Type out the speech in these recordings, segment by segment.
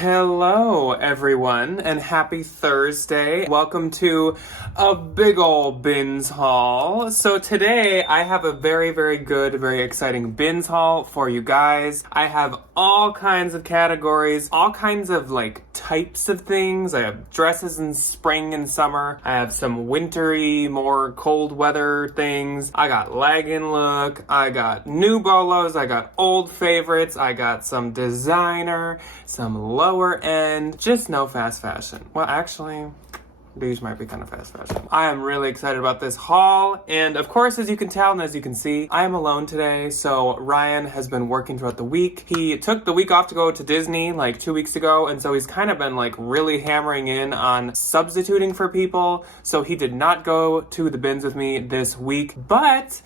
Hello, everyone, and happy Thursday. Welcome to a big ol' bins haul. So today, I have a very, very good, very exciting bins haul for you guys. I have all kinds of categories, all kinds of, types of things. I have dresses in spring and summer. I have some wintry, more cold weather things. I got legging look. I got new bolos. I got old favorites. I got some designer, some lower end, just no fast fashion. Well, actually, these might be kind of fast fashion. I am really excited about this haul, and of course, as you can tell and as you can see, I am alone today, so Ryan has been working throughout the week. He took the week off to go to Disney 2 weeks ago, and so he's kind of been really hammering in on substituting for people, so he did not go to the bins with me this week, but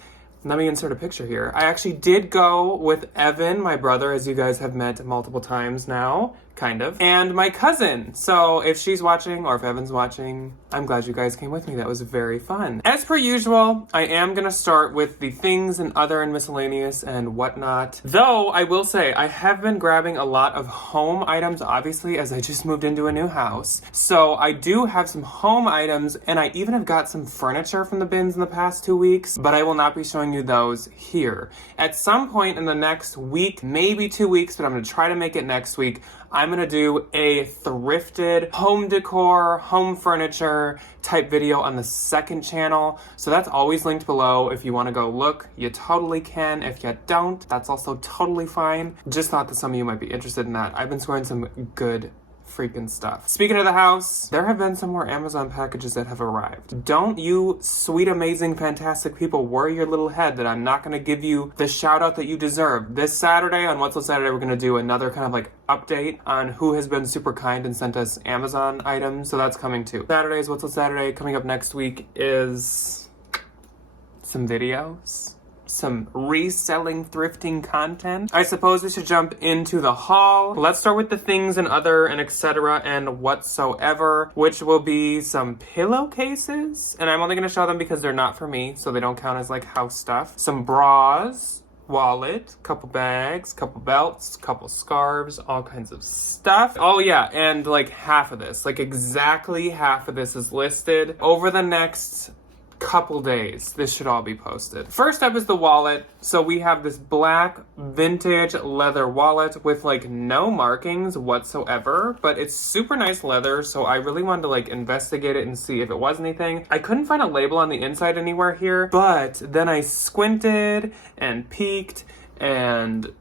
let me insert a picture here. I actually did go with Evan, my brother, as you guys have met multiple times now, kind of, and my cousin. So if she's watching or if Evan's watching, I'm glad you guys came with me. That was very fun. As per usual, I am gonna start with the things and other and miscellaneous and whatnot. Though, I will say, I have been grabbing a lot of home items, obviously, as I just moved into a new house. So I do have some home items, and I even have got some furniture from the bins in the past 2 weeks, but I will not be showing you those here. At some point in the next week, maybe 2 weeks, but I'm gonna try to make it next week, I'm gonna do a thrifted home decor, home furniture type video on the second channel. So that's always linked below. If you wanna go look, you totally can. If you don't, that's also totally fine. Just thought that some of you might be interested in that. I've been scoring some good freaking stuff. Speaking of the house, there have been some more Amazon packages that have arrived. Don't you sweet, amazing, fantastic people worry your little head that I'm not going to give you the shout out that you deserve. This Saturday, on What's So Saturday, we're going to do another kind of update on who has been super kind and sent us Amazon items, so that's coming too. Saturday's What's So Saturday. Coming up next week is some videos, some reselling, thrifting content. I suppose we should jump into the haul. Let's start with the things and other and etc. and whatsoever, which will be some pillowcases. And I'm only going to show them because they're not for me, so they don't count as house stuff. Some bras, wallet, couple bags, couple belts, couple scarves, all kinds of stuff. Oh yeah, and half of this, exactly half of this is listed. Over the next couple days, this should all be posted. First up is the wallet. So we have this black vintage leather wallet with no markings whatsoever, but it's super nice leather, so I really wanted to investigate it and see if it was anything. I couldn't find a label on the inside anywhere here, but then I squinted and peeked and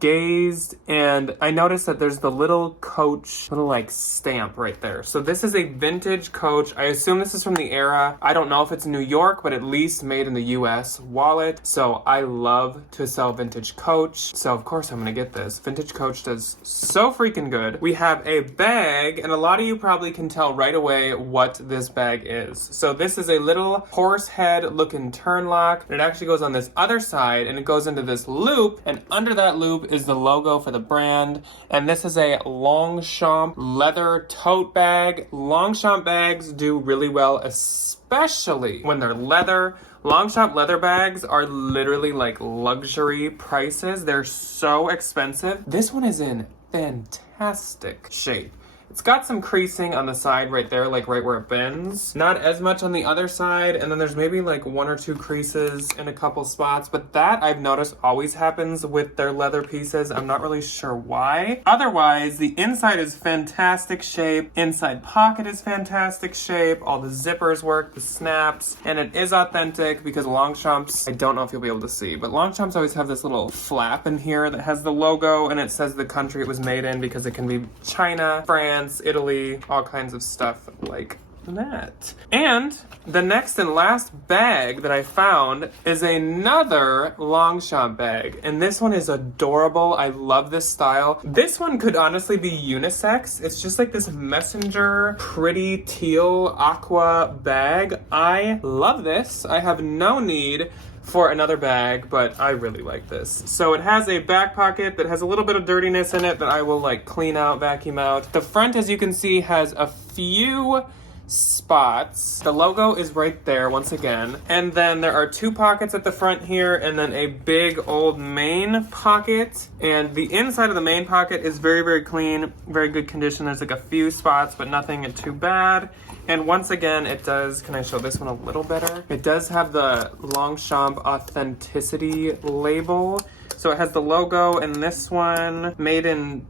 gazed, and I noticed that there's the little Coach, stamp right there. So this is a vintage Coach. I assume this is from the era. I don't know if it's New York, but at least made in the US wallet. So I love to sell vintage Coach. So of course I'm gonna get this. Vintage Coach does so freaking good. We have a bag, and a lot of you probably can tell right away what this bag is. So this is a little horse head looking turn lock. It actually goes on this other side, and it goes into this loop, and under that loop is the logo for the brand, and this is a Longchamp leather tote bag. Longchamp bags do really well, especially when they're leather. Longchamp leather bags are literally luxury prices. They're so expensive. This one is in fantastic shape. It's got some creasing on the side right there, right where it bends. Not as much on the other side, and then there's maybe 1 or 2 creases in a couple spots, but that I've noticed always happens with their leather pieces. I'm not really sure why. Otherwise, the inside is fantastic shape. Inside pocket is fantastic shape. All the zippers work, the snaps, and it is authentic because Longchamps, I don't know if you'll be able to see, but Longchamps always have this little flap in here that has the logo, and it says the country it was made in because it can be China, France, Italy, all kinds of stuff like that. And the next and last bag that I found is another Longchamp bag, and this one is adorable. I love this style. This one could honestly be unisex. It's just this messenger pretty teal aqua bag. I love this. I have no need for another bag, but I really like this. So it has a back pocket that has a little bit of dirtiness in it that I will clean out, vacuum out. The front, as you can see, has a few spots. The logo is right there once again. And then there are 2 pockets at the front here and then a big old main pocket. And the inside of the main pocket is very, very clean, very good condition. There's like a few spots, but nothing too bad. And once again, it does, can I show this one a little better? It does have the Longchamp authenticity label. So it has the logo, and this one made in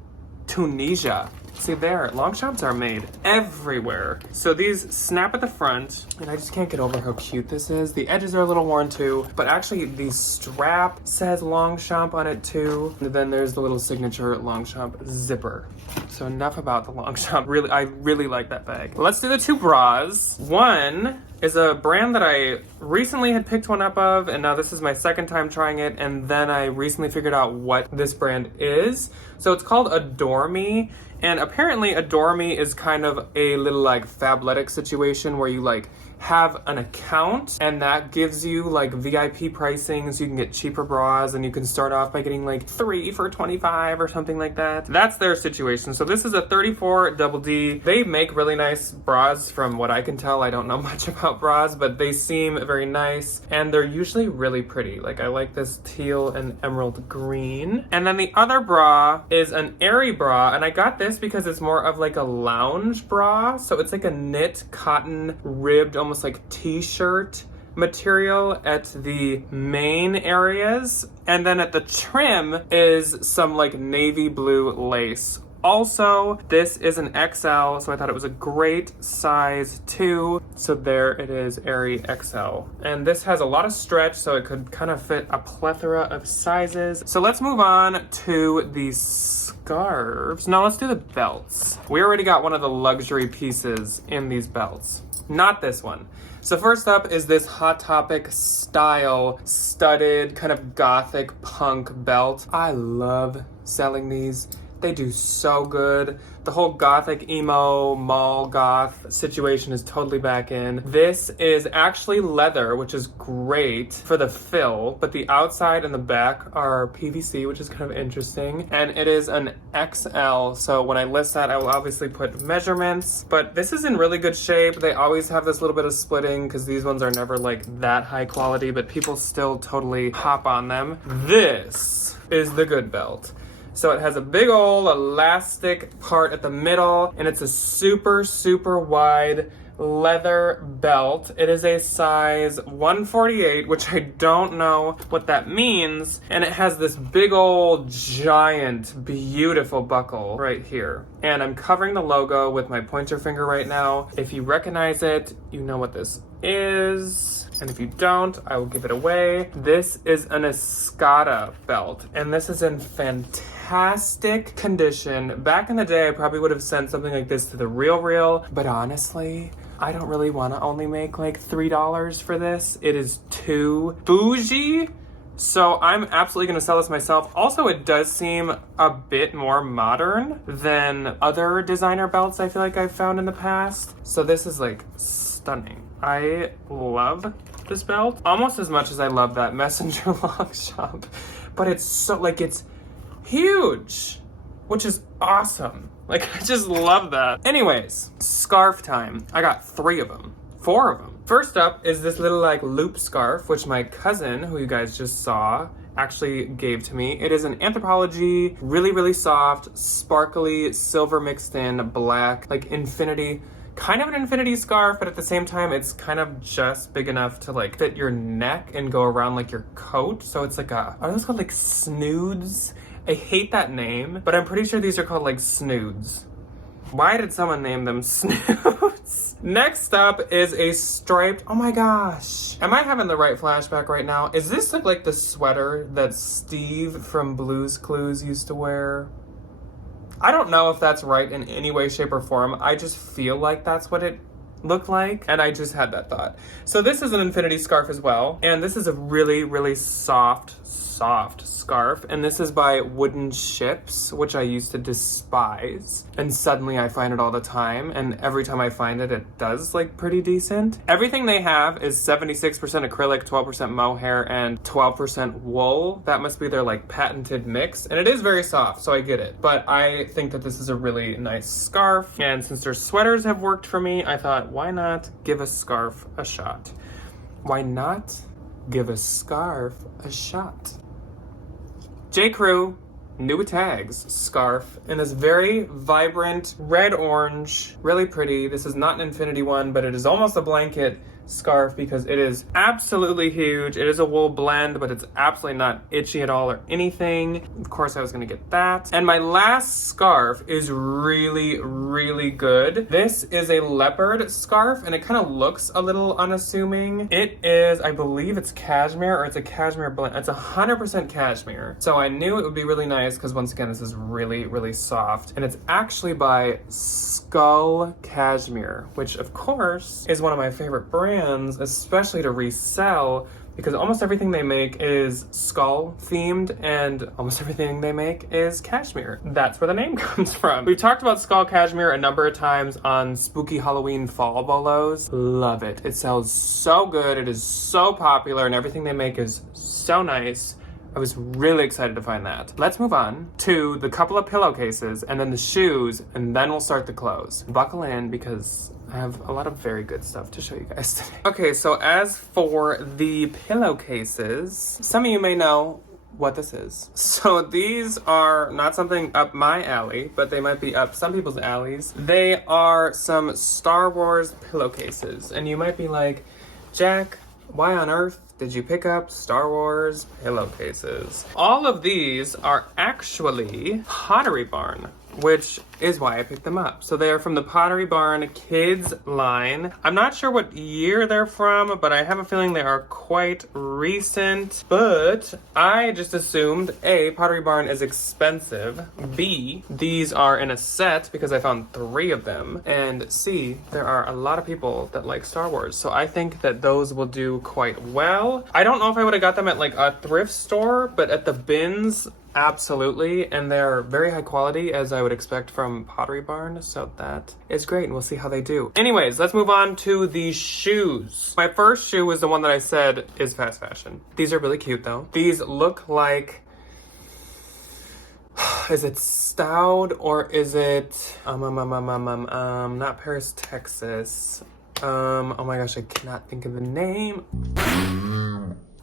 Tunisia. See there, Longchamps are made everywhere. So these snap at the front, and I just can't get over how cute this is. The edges are a little worn too, but actually the strap says Longchamp on it too. And then there's the little signature Longchamp zipper. So enough about the Longchamp. Really, I really like that bag. Let's do the 2 bras. One is a brand that I recently had picked one up of, and now this is my second time trying it, and then I recently figured out what this brand is. So it's called Adore Me, and apparently Adore Me is kind of a little like Fabletics situation where you like have an account and that gives you like VIP pricing so you can get cheaper bras, and you can start off by getting like 3 for $25 or something like that. That's their situation. So this is a 34 double D. They make really nice bras from what I can tell. I don't know much about bras, but they seem very nice and they're usually really pretty. Like I like this teal and emerald green. And then the other bra is an airy bra, and I got this because it's more of like a lounge bra. So it's like a knit cotton ribbed almost like t-shirt material at the main areas, and then at the trim is some like navy blue lace. Also, this is an XL, so I thought it was a great size too. So there it is, Airy XL. And this has a lot of stretch, so it could kind of fit a plethora of sizes. So let's move on to the scarves. Now let's do the belts. We already got one of the luxury pieces in these belts. Not this one. So first up is this Hot Topic style studded kind of gothic punk belt. I love selling these. They do so good. The whole gothic emo mall goth situation is totally back in. This is actually leather, which is great for the fill, but the outside and the back are PVC, which is kind of interesting. And it is an XL, so when I list that, I will obviously put measurements, but this is in really good shape. They always have this little bit of splitting because these ones are never like that high quality, but people still totally hop on them. This is the good belt. So it has a big old elastic part at the middle, and it's a super, super wide leather belt. It is a size 148, which I don't know what that means. And it has this big old giant, beautiful buckle right here. And I'm covering the logo with my pointer finger right now. If you recognize it, you know what this is. And if you don't, I will give it away. This is an Escada belt, and this is in fantastic condition. Back in the day, I probably would have sent something like this to the Real, but honestly, I don't really want to only make like $3 for this. It is too bougie. So I'm absolutely going to sell this myself. Also, it does seem a bit more modern than other designer belts I feel like I've found in the past. So this is like stunning. I love this belt almost as much as I love that Messenger Longchamp, but it's so like it's huge, which is awesome. Like I just love that. Anyways, scarf time. I got 3 of them. 4 of them. First up is this little like loop scarf, which my cousin, who you guys just saw, actually gave to me. It is an Anthropologie, really, really soft, sparkly, silver mixed in, black, like infinity. Kind of an infinity scarf, but at the same time, it's kind of just big enough to like fit your neck and go around like your coat. So it's like are those called like snoods? I hate that name, but I'm pretty sure these are called like snoods. Why did someone name them snoods? Next up is a striped, oh my gosh. Am I having the right flashback right now? Is this like the sweater that Steve from Blue's Clues used to wear? I don't know if that's right in any way, shape, or form. I just feel like that's what it looked like, and I just had that thought. So this is an infinity scarf as well, and this is a really, really soft scarf, and this is by Wooden Ships, which I used to despise, and suddenly I find it all the time, and every time I find it, it does like pretty decent. Everything they have is 76% acrylic, 12% mohair, and 12% wool. That must be their like patented mix, and it is very soft, so I get it, but I think that this is a really nice scarf, and since their sweaters have worked for me, I thought, thought, why not give a scarf a shot? Why not give a scarf a shot? J. Crew, new with tags, scarf in this very vibrant red-orange, really pretty. This is not an infinity one, but it is almost a blanket scarf because it is absolutely huge. It is a wool blend, but it's absolutely not itchy at all or anything. Of course, I was gonna get that. And my last scarf is really, really good. This is a leopard scarf, and it kind of looks a little unassuming. It is, I believe it's cashmere, or it's a cashmere blend. It's 100% cashmere. So I knew it would be really nice because once again, this is really, really soft. And it's actually by Skull Cashmere, which of course is one of my favorite brands, especially to resell, because almost everything they make is skull themed and almost everything they make is cashmere. That's where the name comes from. We've talked about Skull Cashmere a number of times on spooky Halloween fall bolos. Love it. It sells so good. It is so popular and everything they make is so nice. I was really excited to find that. Let's move on to the couple of pillowcases and then the shoes, and then we'll start the clothes. Buckle in because I have a lot of very good stuff to show you guys today. Okay, so as for the pillowcases, some of you may know what this is. So these are not something up my alley, but they might be up some people's alleys. They are some Star Wars pillowcases, and you might be like, Jack, why on earth did you pick up Star Wars pillowcases? All of these are actually Pottery Barn, which is why I picked them up. So they are from the Pottery Barn Kids line. I'm not sure what year they're from, but I have a feeling they are quite recent. But I just assumed A, Pottery Barn is expensive, B, these are in a set because I found 3 of them, and C, there are a lot of people that like Star Wars. So I think that those will do quite well. I don't know if I would have got them at like a thrift store, but at the bins, absolutely, and they're very high quality as I would expect from Pottery Barn, so that is great, and we'll see how they do. Anyways, let's move on to the shoes. My first shoe was the one that I said is fast fashion. These are really cute though. These look like, is it Stout or is it, not Paris, Texas. Oh my gosh, I cannot think of the name.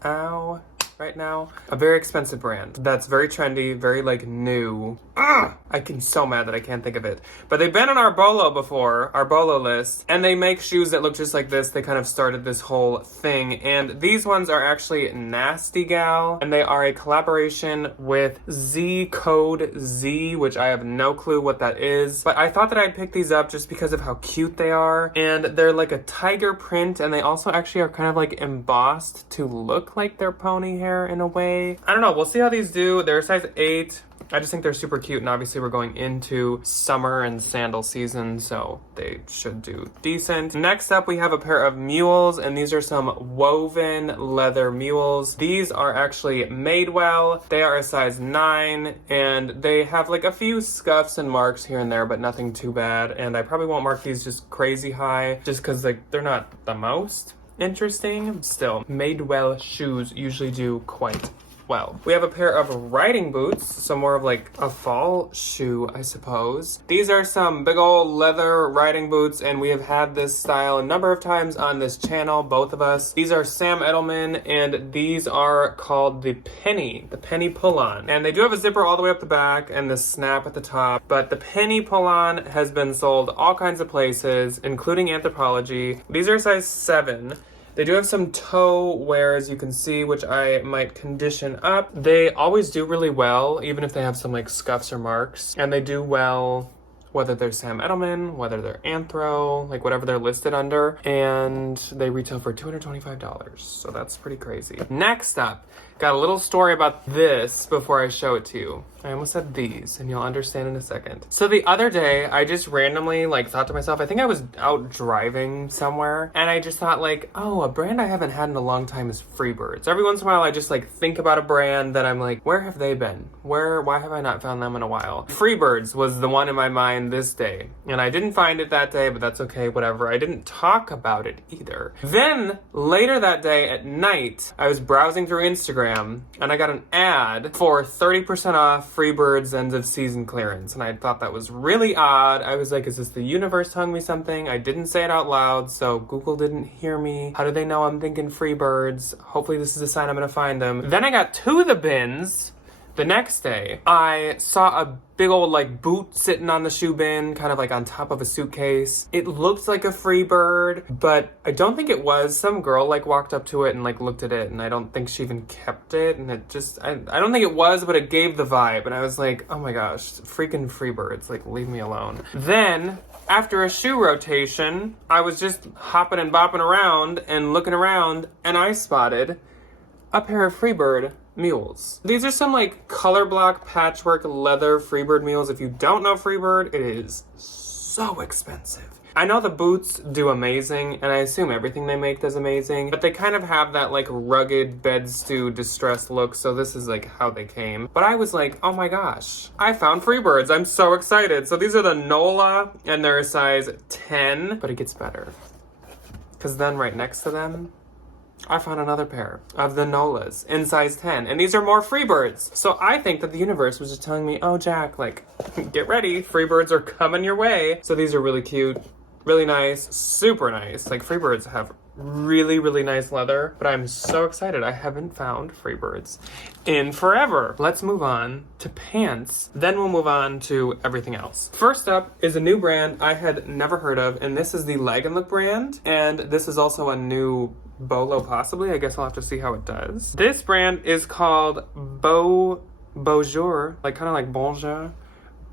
Ow. Right now, a very expensive brand that's very trendy, very like new. I'm so mad that I can't think of it. But they've been on our Bolo before, our Bolo list, and they make shoes that look just like this. They kind of started this whole thing, and these ones are actually Nasty Gal, and they are a collaboration with Z Code Z, which I have no clue what that is. But I thought that I'd pick these up just because of how cute they are, and they're like a tiger print, and they also actually are kind of like embossed to look like their pony hair in a way. I don't know, we'll see how these do. They're a size 8. I just think they're super cute, and obviously we're going into summer and sandal season, so they should do decent. Next up, we have a pair of mules, and these are some woven leather mules. These are actually Madewell. They are a size 9, and they have like a few scuffs and marks here and there, but nothing too bad, and I probably won't mark these just crazy high, just because like they're not the most interesting. Still, Madewell shoes usually do quite well. We have a pair of riding boots, so more of like a fall shoe, I suppose. These are some big old leather riding boots, and we have had this style a number of times on this channel, both of us. These are Sam Edelman, and these are called the penny pull-on. And they do have a zipper all the way up the back and the snap at the top, but the penny pull-on has been sold all kinds of places, including Anthropologie. These are size 7. They do have some toe wear, as you can see, which I might condition up. They always do really well, even if they have some like scuffs or marks. And they do well whether they're Sam Edelman, whether they're Anthro, like whatever they're listed under. And they retail for $225, so that's pretty crazy. Next up, got a little story about this before I show it to you. I almost said these, and you'll understand in a second. So the other day, I just randomly like thought to myself, I think I was out driving somewhere, and I just thought like, oh, a brand I haven't had in a long time is Freebirds. Every once in a while, I just like think about a brand that I'm like, where have they been? Why have I not found them in a while? Freebirds was the one in my mind this day, and I didn't find it that day, but that's okay, whatever. I didn't talk about it either. Then later that day at night, I was browsing through Instagram, and I got an ad for 30% off Freebirds end of season clearance, and I thought that was really odd. I was like, is this the universe telling me something? I didn't say it out loud, so Google didn't hear me. How do they know I'm thinking Freebirds? Hopefully this is a sign I'm gonna find them. Then I got to the bins. The next day, I saw a big old like boot sitting on the shoe bin, kind of like on top of a suitcase. It looked like a Freebird, but I don't think it was. Some girl like walked up to it and like looked at it, and I don't think she even kept it. And it just, I don't think it was, but it gave the vibe. And I was like, oh my gosh, freaking Freebirds, like leave me alone. Then after a shoe rotation, I was just hopping and bopping around and looking around, and I spotted a pair of Freebird mules. These are some like color block patchwork leather Freebird mules. If you don't know Freebird, it is so expensive. I know the boots do amazing, and I assume everything they make does amazing, but they kind of have that like rugged bed stew distressed look, so this is like how they came. But I was like, oh my gosh, I found Freebirds. I'm so excited. So these are the NOLA, and they're a size 10, but it gets better. Because then right next to them, I found another pair of the NOLAs in size 10, and these are more Freebirds. So I think that the universe was just telling me, oh, Jack, like, get ready. Freebirds are coming your way. So these are really cute, really nice, super nice. Like, Freebirds have really, really nice leather, but I'm so excited. I haven't found Freebirds in forever. Let's move on to pants. Then we'll move on to everything else. First up is a new brand I had never heard of, and this is the Leg and Look brand. And this is also a new Bolo, possibly. I guess I'll have to see how it does. This brand is called Bonjour, like kind of like Bonjour.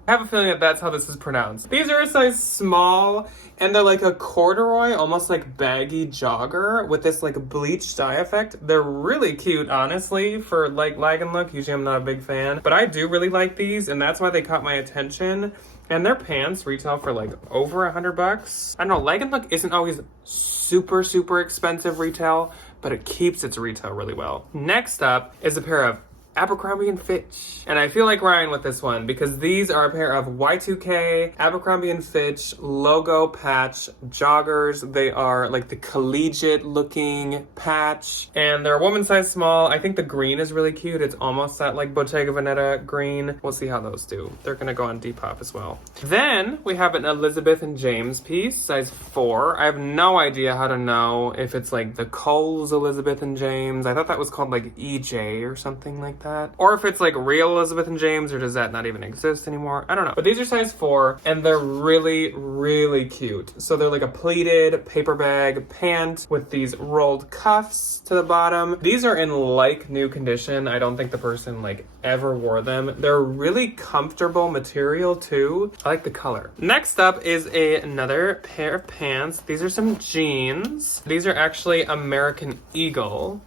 I have a feeling that that's how this is pronounced. These are a size small, and they're like a corduroy, almost like baggy jogger with this like bleached dye effect. They're really cute, honestly, for like Leg and Look. Usually I'm not a big fan, but I do really like these, and that's why they caught my attention. And their pants retail for like over $100. I don't know, Leg and Look isn't always super expensive retail, but it keeps its retail really well. Next up is a pair of Abercrombie & Fitch. And I feel like Ryan with this one because these are a pair of Y2K Abercrombie & Fitch logo patch joggers. They are like the collegiate looking patch, and they're a woman's size small. I think the green is really cute. It's almost that like Bottega Veneta green. We'll see how those do. They're gonna go on Depop as well. Then we have an Elizabeth and James piece, size 4. I have no idea how to know if it's like the Kohl's Elizabeth and James. I thought that was called like EJ or something like that. Or if it's like real Elizabeth and James, or does that not even exist anymore? I don't know. But these are size 4, and they're really cute. So they're like a pleated paper bag pant with these rolled cuffs to the bottom. These are in like new condition. I don't think the person like ever wore them. They're really comfortable material too. I like the color. Next up is another pair of pants. These are some jeans. These are actually American Eagle.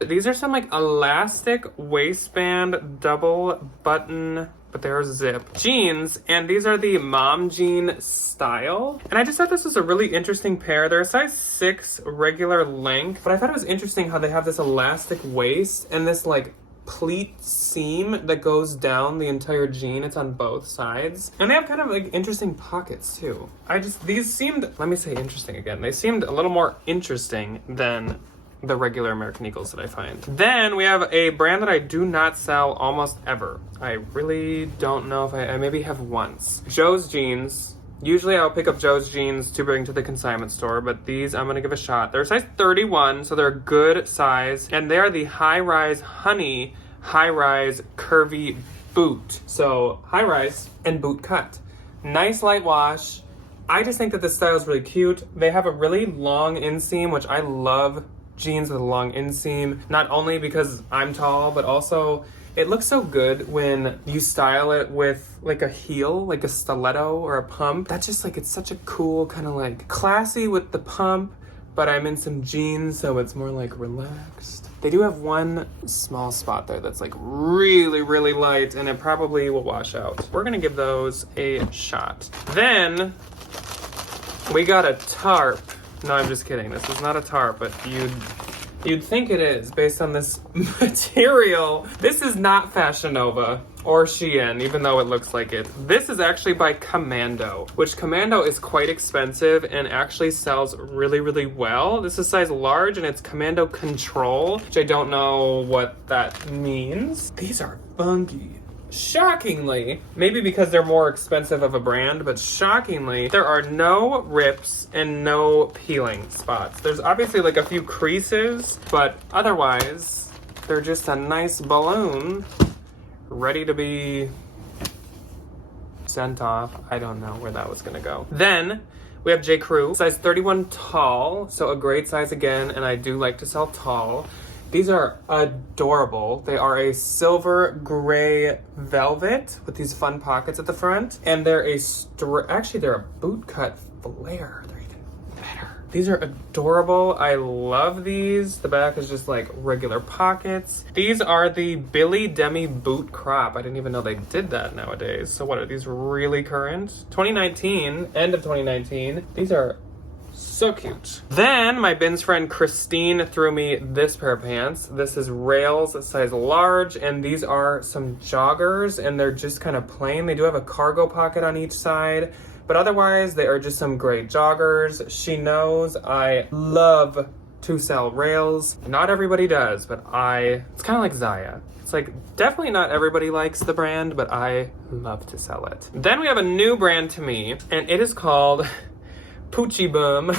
These are some like elastic waistband double button, but they're zip jeans, and these are the mom jean style. And I just thought this was a really interesting pair. They're a size 6 regular length, but I thought it was interesting how they have this elastic waist and this like pleat seam that goes down the entire jean. It's on both sides, and they have kind of like interesting pockets too. These seemed, let me say interesting again, they seemed a little more interesting than the regular American Eagles that I find. Then we have a brand that I do not sell almost ever. I really don't know if I maybe have once. Joe's Jeans. Usually I'll pick up Joe's Jeans to bring to the consignment store, but these I'm gonna give a shot. They're size 31, so they're a good size, and they are the high-rise honey, high-rise curvy boot. So high-rise and boot cut. Nice light wash. I just think that this style is really cute. They have a really long inseam, which I love jeans with a long inseam, not only because I'm tall, but also it looks so good when you style it with like a heel, like a stiletto or a pump. That's just like, it's such a cool kind of like classy with the pump, but I'm in some jeans, so it's more like relaxed. They do have one small spot there that's like really light, and it probably will wash out. We're gonna give those a shot. Then we got a tarp. No, I'm just kidding. This is not a tarp, but you'd think it is based on this material. This is not Fashion Nova or Shein, even though it looks like it. This is actually by Commando, which Commando is quite expensive and actually sells really well. This is size large, and it's Commando Control, which I don't know what that means. These are funky. shockingly, maybe because they're more expensive of a brand, but shockingly, there are no rips and no peeling spots. There's obviously like a few creases, but otherwise, they're just a nice balloon ready to be sent off. I don't know where that was gonna go. Then we have J. Crew, size 31 tall, so a great size again, and I do like to sell tall. These are adorable. They are a silver gray velvet with these fun pockets at the front, and they're actually they're a boot cut flare. They're even better. These are adorable. I love these. The back is just like regular pockets. These are the Billy Demi boot crop. I didn't even know they did that nowadays. So what are these really current? 2019, end of 2019. These are so cute. Then my bins friend Christine threw me this pair of pants. This is Rails size large, and these are some joggers, and they're just kind of plain. They do have a cargo pocket on each side, but otherwise they are just some great joggers. She knows I love to sell Rails. Not everybody does, but it's kind of like Zaya. It's like, definitely not everybody likes the brand, but I love to sell it. Then we have a new brand to me, and it is called Poochie Bum.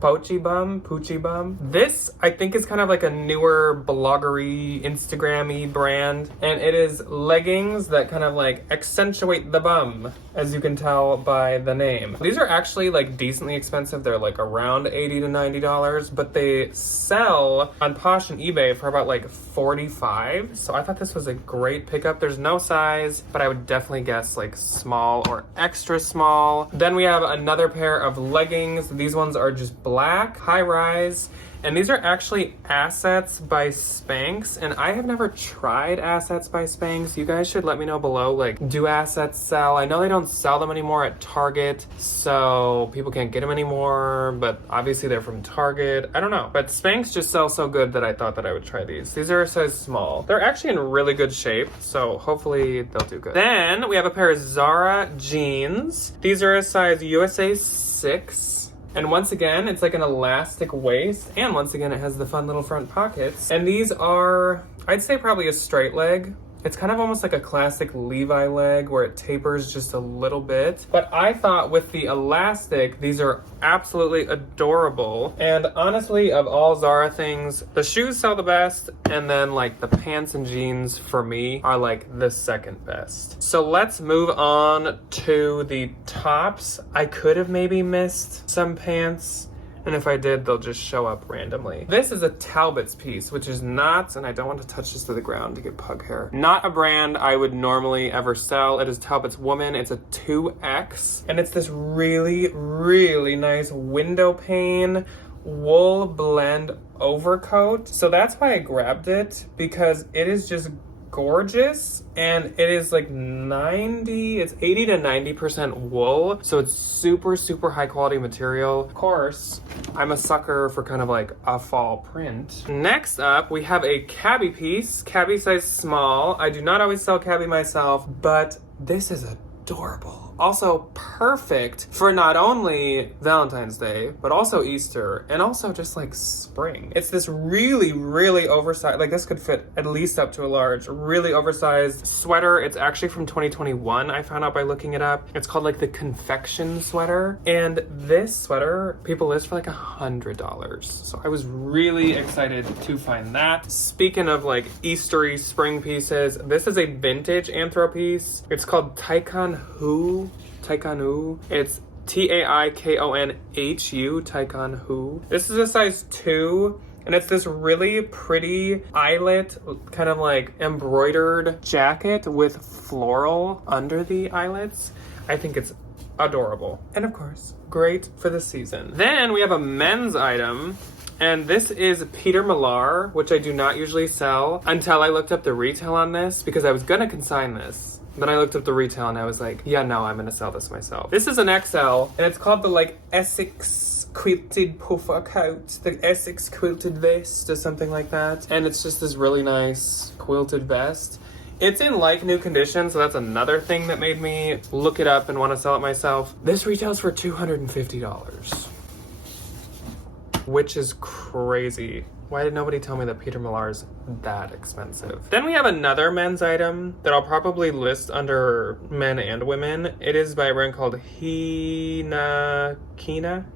Poochie Bum. This, I think, is kind of like a newer bloggery, Instagram-y brand. And it is leggings that kind of like accentuate the bum, as you can tell by the name. These are actually like decently expensive. They're like around $80 to $90, but they sell on Posh and eBay for about like $45. So I thought this was a great pickup. There's no size, but I would definitely guess like small or extra small. Then we have another pair of leggings. These ones are just black, high rise, and these are actually Assets by Spanx, and I have never tried Assets by Spanx. You guys should let me know below, like, do Assets sell? I know they don't sell them anymore at Target, so people can't get them anymore, but obviously they're from Target. I don't know, but Spanx just sells so good that I thought that I would try these. These are a size small. They're actually in really good shape, so hopefully they'll do good. Then we have a pair of Zara jeans. These are a size USA 6. And once again, it's like an elastic waist, and once again, it has the fun little front pockets. And these are, I'd say, probably a straight leg. It's kind of almost like a classic Levi leg where it tapers just a little bit. But I thought with the elastic, these are absolutely adorable. And honestly, of all Zara things, the shoes sell the best, and then like the pants and jeans for me are like the second best. So let's move on to the tops. I could have maybe missed some pants, and if I did, they'll just show up randomly. This is a Talbot's piece, which is not, and I don't want to touch this to the ground to get pug hair, not a brand I would normally ever sell. It is Talbot's Woman. It's a 2X, and it's this really, really nice window pane wool blend overcoat. So that's why I grabbed it, because it is just gorgeous, and it is like 80 to 90% wool, so it's super, super high quality material. Of course, I'm a sucker for kind of like a fall print. Next up, we have a cabbie piece, cabbie size small. I do not always sell cabbie myself, but this is adorable. Also perfect for not only Valentine's Day, but also Easter, and also just like spring. It's this really, really oversized, like this could fit at least up to a large, really oversized sweater. It's actually from 2021, I found out by looking it up. It's called like the confection sweater. And this sweater, people list for like $100. So I was really excited to find that. Speaking of like Eastery spring pieces, this is a vintage anthro piece. It's called Taikon-hu. It's Taikonhu, Taikon-hu. This is a size 2, and it's this really pretty eyelet, kind of like embroidered jacket with floral under the eyelets. I think it's adorable. And of course, great for the season. Then we have a men's item. And this is Peter Millar, which I do not usually sell until I looked up the retail on this, because I was gonna consign this. Then I looked up the retail and I was like, yeah, no, I'm gonna sell this myself. This is an XL, and it's called the like Essex quilted puffer coat, the Essex quilted vest or something like that. And it's just this really nice quilted vest. It's in like new condition, so that's another thing that made me look it up and want to sell it myself. This retails for $250. Which is crazy Why did nobody tell me that Peter Millar's that expensive? Then we have another men's item that I'll probably list under men and women. It is by a brand called Hina Kina,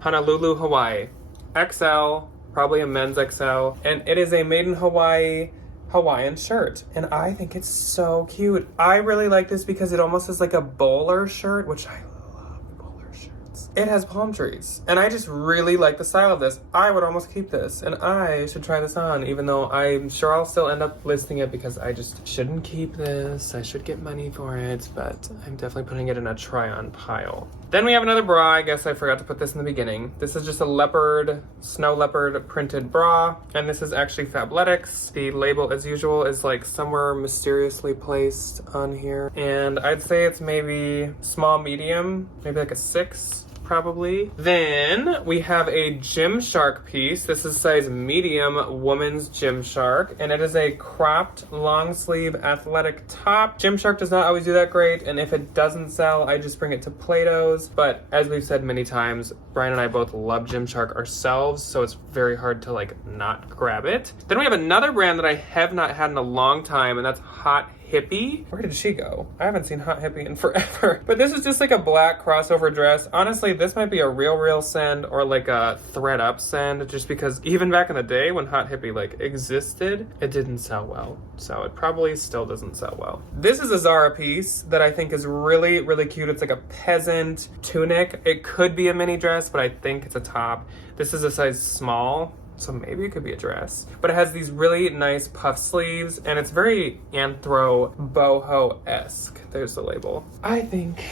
Honolulu, Hawaii. XL, probably a men's XL. And it is a made in Hawaii Hawaiian shirt. And I think it's so cute. I really like this because it almost is like a bowler shirt, which I love bowler shirts. It has palm trees. And I just really like the style of this. I would almost keep this. And I should try this on, even though I'm sure I'll still end up listing it because I just shouldn't keep this. I should get money for it, but I'm definitely putting it in a try-on pile. Then we have another bra. I guess I forgot to put this in the beginning. This is just a leopard, snow leopard printed bra. And this is actually Fabletics. The label, as usual, is like somewhere mysteriously placed on here. And I'd say it's maybe small, medium, maybe like a 6. Probably. Then we have a Gymshark piece. This is size medium woman's Gymshark, and it is a cropped long sleeve athletic top. Gymshark does not always do that great, and if it doesn't sell, I just bring it to Plato's. But as we've said many times, Brian and I both love Gymshark ourselves, so it's very hard to like not grab it. Then we have another brand that I have not had in a long time, and that's Hot Hippie. Where did she go? I haven't seen Hot Hippie in forever. But this is just like a black crossover dress. Honestly, this might be a real send or like a thread up send, just because even back in the day when Hot Hippie like existed, it didn't sell well. So it probably still doesn't sell well. This is a Zara piece that I think is really cute. It's like a peasant tunic. It could be a mini dress, but I think it's a top. This is a size small, so maybe it could be a dress. But it has these really nice puff sleeves, and it's very anthro boho-esque. There's the label. I think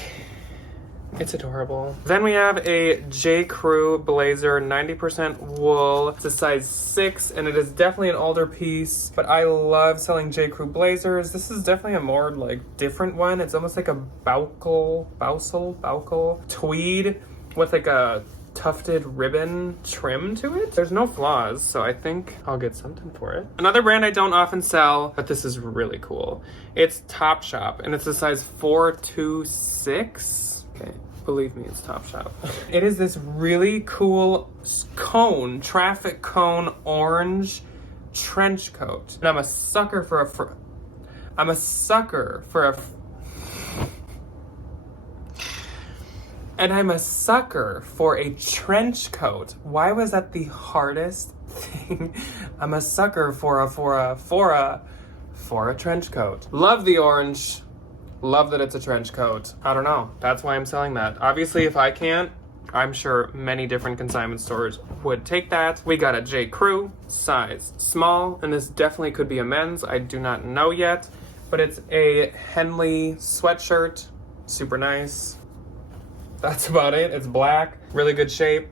it's adorable. Then we have a J. Crew blazer, 90% wool. It's a size 6, and it is definitely an older piece, but I love selling J. Crew blazers. This is definitely a more like different one. It's almost like a bousel tweed with like a tufted ribbon trim to it. There's no flaws, so I think I'll get something for it. Another brand I don't often sell, but this is really cool. It's Topshop, and it's a size 4 to 6. Okay, believe me, it's Topshop. It is this really cool traffic cone orange trench coat. And I'm a sucker for a trench coat. Why was that the hardest thing? I'm a sucker for a trench coat. Love the orange. Love that it's a trench coat. I don't know. That's why I'm selling that. Obviously, if I can't, I'm sure many different consignment stores would take that. We got a J. Crew, size small, and this definitely could be a men's. I do not know yet, but it's a Henley sweatshirt. Super nice. That's about it. It's black, really good shape,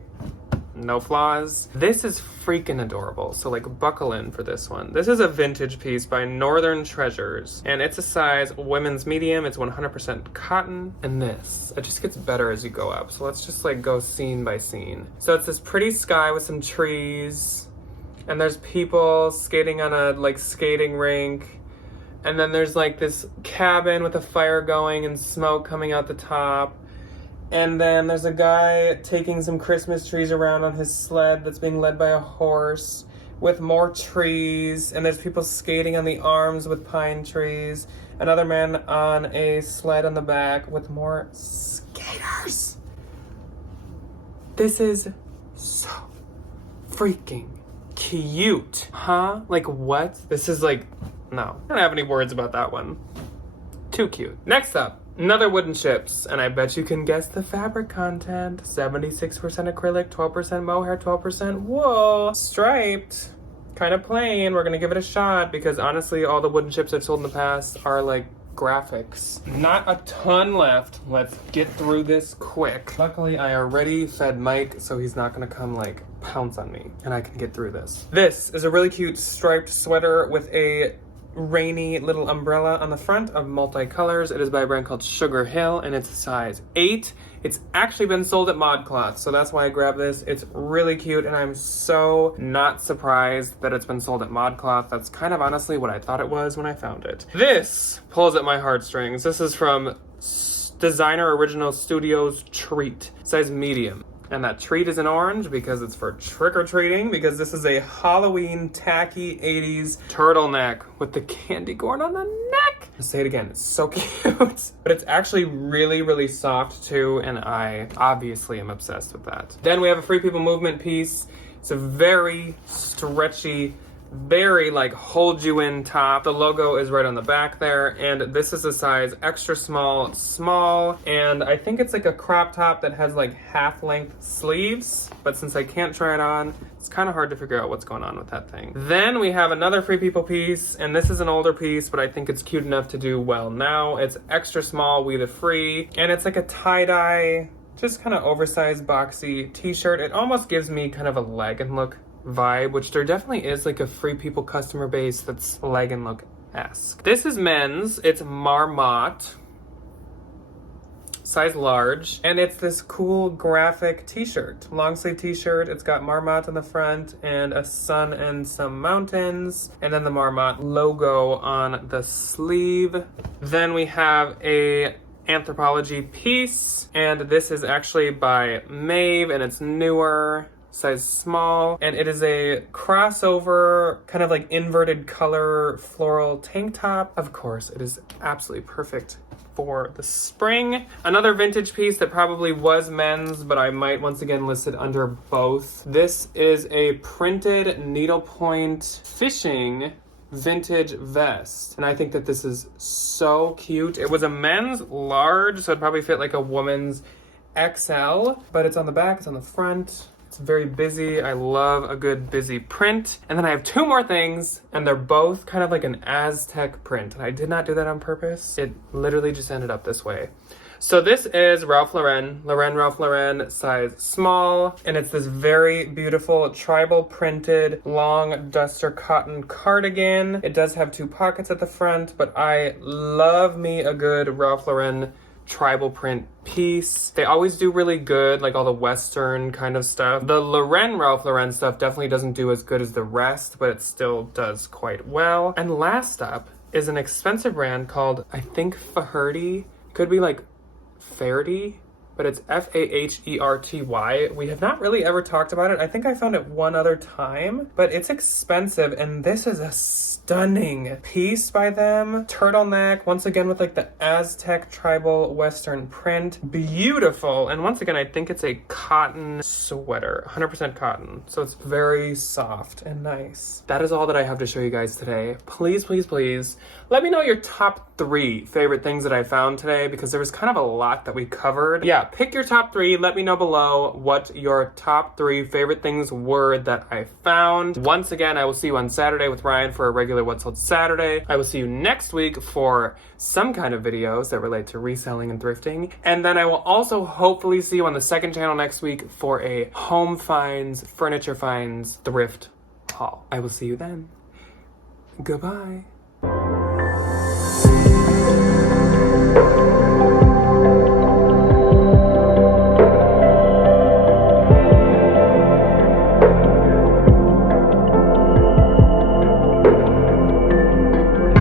no flaws. This is freaking adorable, so like buckle in for this one. This is a vintage piece by Northern Treasures, and it's a size women's medium. It's 100% cotton, and this, it just gets better as you go up. So let's just like go scene by scene. So it's this pretty sky with some trees, and there's people skating on a like skating rink, and then there's like this cabin with a fire going and smoke coming out the top. And then there's a guy taking some Christmas trees around on his sled that's being led by a horse with more trees. And there's people skating on the arms with pine trees. Another man on a sled on the back with more skaters. This is so freaking cute. Huh? Like what? This is like, no. I don't have any words about that one. Too cute. Next up. Another wooden chips, and I bet you can guess the fabric content. 76% acrylic, 12% mohair, 12% wool. Striped. Kind of plain. We're gonna give it a shot because honestly, all the wooden chips I've sold in the past are like graphics. Not a ton left. Let's get through this quick. Luckily, I already fed Mike, so he's not gonna come like pounce on me, and I can get through this. This is a really cute striped sweater with a rainy little umbrella on the front of multicolors. It is by a brand called Sugar Hill, and it's a size 8. It's actually been sold at ModCloth, so that's why I grabbed this. It's really cute, and I'm so not surprised that it's been sold at ModCloth. That's kind of honestly what I thought it was when I found it. This pulls at my heartstrings. This is from Designer Original Studios Treat, size medium. And that treat is in orange because it's for trick-or-treating, because this is a Halloween tacky 80s turtleneck with the candy corn on the neck. I'll say it again, it's so cute. But it's actually really, really soft too, and I obviously am obsessed with that. Then we have a Free People Movement piece. It's a very stretchy, very like hold you in top. The logo is right on the back there, and this is a size extra small, and I think it's like a crop top that has like half length sleeves, but since I can't try it on, it's kind of hard to figure out what's going on with that thing. Then we have another Free People piece, and this is an older piece, but I think it's cute enough to do well now. It's extra small, We the Free, and it's like a tie-dye, just kind of oversized boxy t-shirt. It almost gives me kind of a leg and look vibe, which there definitely is like a Free People customer base that's leg and look-esque. This is men's. It's Marmot, size large, and it's this cool graphic t-shirt, long sleeve t-shirt. It's got Marmot on the front and a sun and some mountains, and then the Marmot logo on the sleeve. Then we have a Anthropology piece, and this is actually by Maeve, and it's newer, size small, and it is a crossover kind of like inverted color floral tank top. Of course, it is absolutely perfect for the spring. Another vintage piece that probably was men's, but I might once again list it under both. This is a printed needlepoint fishing vintage vest, and I think that this is so cute. It was a men's large, so it'd probably fit like a woman's XL, but it's on the back, it's on the front. It's very busy. I love a good busy print. And then I have two more things, and they're both kind of like an Aztec print. And I did not do that on purpose. It literally just ended up this way. So this is Ralph Lauren, Ralph Lauren, size small. And it's this very beautiful tribal printed long duster cotton cardigan. It does have two pockets at the front, but I love me a good Ralph Lauren tribal print piece. They always do really good, like all the Western kind of stuff. The Ralph Lauren stuff definitely doesn't do as good as the rest, but it still does quite well. And last up is an expensive brand called, I think, Faherty. Could be like Faherty, but it's Faherty. We have not really ever talked about it. I think I found it one other time, but it's expensive, and this is a stunning piece by them. Turtleneck, once again with like the Aztec tribal Western print. Beautiful. And once again, I think it's a cotton sweater, 100% cotton. So it's very soft and nice. That is all that I have to show you guys today. Please, please, please, let me know your top 3 favorite things that I found today, because there was kind of a lot that we covered. Yeah, pick your top 3. Let me know below what your top 3 favorite things were that I found. Once again, I will see you on Saturday with Ryan for a regular What's Sold Saturday. I will see you next week for some kind of videos that relate to reselling and thrifting. And then I will also hopefully see you on the second channel next week for a home finds, furniture finds, thrift haul. I will see you then. Goodbye.